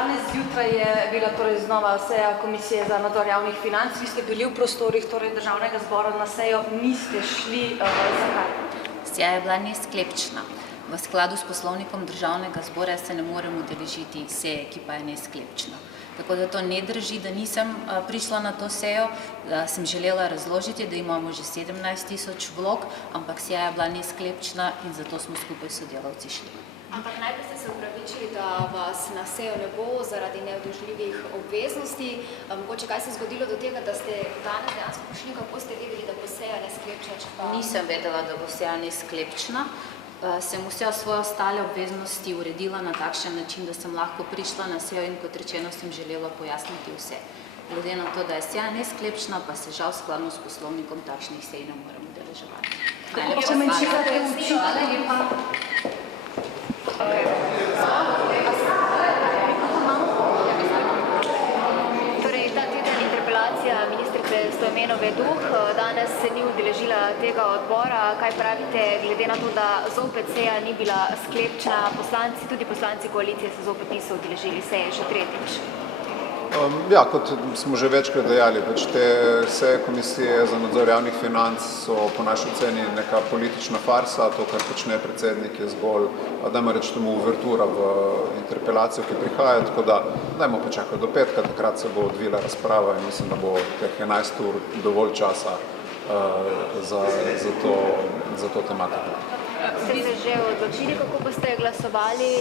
Danes zjutraj je bila torej znova seja Komisije za nadzor javnih financ. Vi ste bili v prostorih torej Državnega zbora na sejo, niste šli. Zakaj? Seja je bila nesklepčna. V skladu s poslovnikom Državnega zbora se ne morem udeležiti seje, ki pa je nesklepčna. Tako da to ne drži, da nisem prišla na to sejo. Sem želela razložiti, da imamo že 17.000 vlog, ampak seja je bila nesklepčna in zato smo skupaj s sodelavci šli. Ampak najprej ste se upravičili, da vas na sejo ne bo zaradi neodložljivih obveznosti. Mogoče kaj se je zgodilo do tega, da ste danes dejansko prišli, kako ste vedeli, da bo seja nesklepčna? Nisem vedela, da bo seja nesklepčna. Sem vse svoje ostale obveznosti uredila na takšen način, da sem lahko prišla na sejo in kot rečeno sem želela pojasniti vse. Glede na to, da je seja nesklepčna, pa se žal skladno s poslovnikom takšnih sej ne morem udeleževati. Torej, ta teden interpelacija ministrice Stojmenove Duh danes se ni udeležila tega odbora. Kaj pravite, glede na to, da zopet seja ni bila sklepčna, tudi poslanci koalicije se zopet niso udeležili seje še tretjič? Ja, kot smo že večkrat dejali, te seje Komisije za nadzor javnih financ so po naši oceni neka politična farsa. To, kar počne predsednik, je zgolj, dajmo reči temu, uvertura v interpelacijo, ki prihaja, tako da dajmo počakati do petka, takrat se bo odvila razprava in mislim, da bo teh 11 ur dovolj časa za to tematiko. Ste se že odločili, kako boste glasovali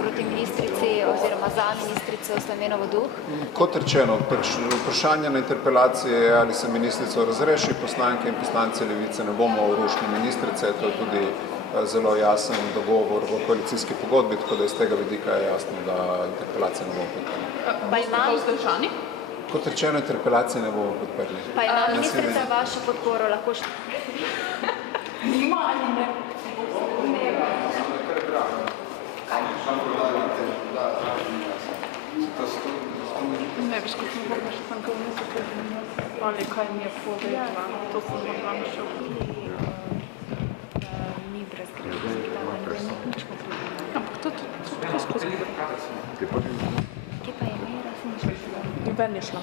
proti ministrici oziroma za ministrico Stojmenovo Duh? Kot rečeno, vprašanje na interpelacije je, ali se ministrico razreši. Poslanke in poslanci Levice ne bomo rušili ministrice, to je tudi zelo jasen dogovor v koalicijski pogodbi, tako da iz tega vidika je jasno, da interpelacije ne bomo podprli. Kot rečeno, interpelacije ne bomo podprli. Pa ima ministrica vašo podporo lahko še? Nima ali ne? Ne veš, kot smo bomo še tam, kaj ali kaj mi je povedala, to sem morala še Ni brez grede, da ne nič potrebno. Ampak to skozi Kje pa je Mira? In ven je šla.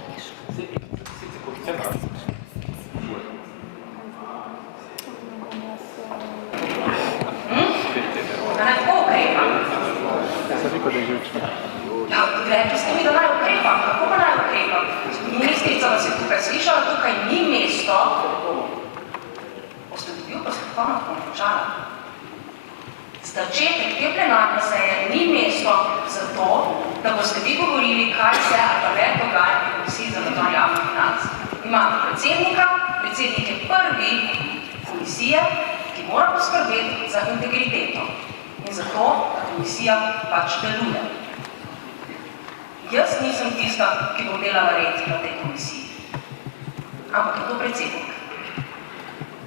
Rekli ste mi, da naj ukrepam. Kako pa naj ukrepam? Ministrica vas je tukaj slišala, tukaj ni mesto. Boste dobil postopkovno, ko bom končala. Začetek te plenarne seje ni mesto za to, da boste vi govorili, kaj se ali pa ne dogaja v Komisiji za nadzor javnih financ. Imate predsednika, predsednik je prvi komisije, ki mora poskrbeti za integriteto. In zato, da komisija pač deluje. Jaz nisem tista, ki bo delala red na tej komisiji, ampak je to predsednik.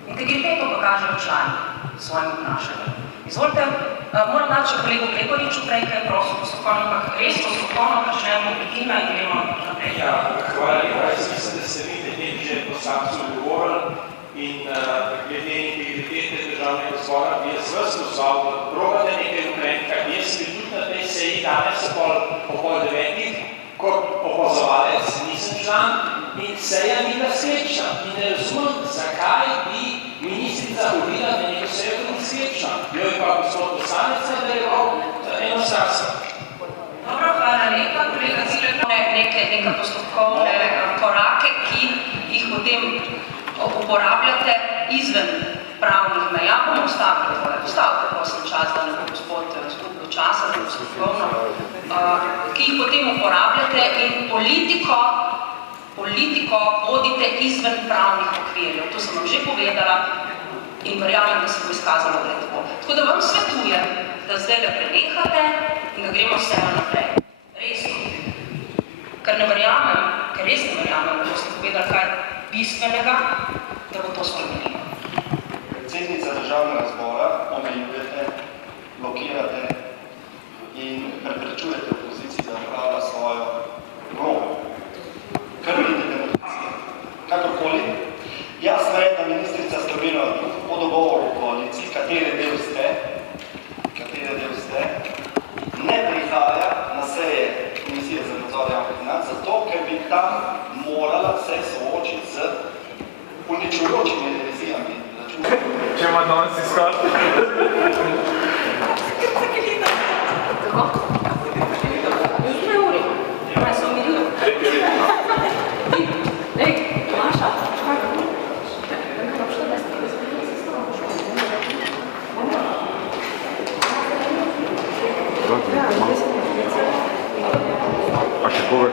Integriteto pa kažejo člani svojim obnašanjem. Izvolite, moram dati še kolegu Gregoriču prej, kaj je prosil postopkovno, ampak res postopkovno začnemo prekinja in gremo naprej. Ja, hvala lepa. Jaz mislim, da ste vi glede že poslanci odgovorili in glede integritete Državnega zbora bi jaz vas pozval, da probate nekaj ukreniti, kar jaz bi tudi na tej seji danes po pol 9, kot opazovalec nisem član in seja ni bila sklepčna. In ne razumem, zakaj bi ministrica govorila, da neko sejo ni sklepčna. Jo je pa gospod poslanec nadaljeval enostavno. Dobro, hvala lepa, kolega Ziler, neke postopkovne korake, ki jih potem uporabljate izven pravnih meja. Bomo ustavite prosim čas, da ne bo gospod skupno časa za postopkovno, ki jih potem uporabljate in politiko vodite izven pravnih okvirjev. To sem vam že povedala in verjamem, da se bo izkazalo, da je tako. Tako da vam svetujem, da zdaj prenehate in da gremo sejo naprej. Resno. Ker res ne verjamem, da boste povedali kaj bistvenega, da bo to spremenilo. Predsednica Državnega zbora omejujete, blokirate in preprečujete opoziciji, da opravlja svojo vlogo. Krnite demokracijo. Kakorkoli, jasno je, da ministrica Stojmenova Duh po dogovoru v koaliciji, katere del ste, ne prihaja na seje Komisije tam morala se soočiti z uničujočimi revizijami računov. Če ima danes izhod. Tako.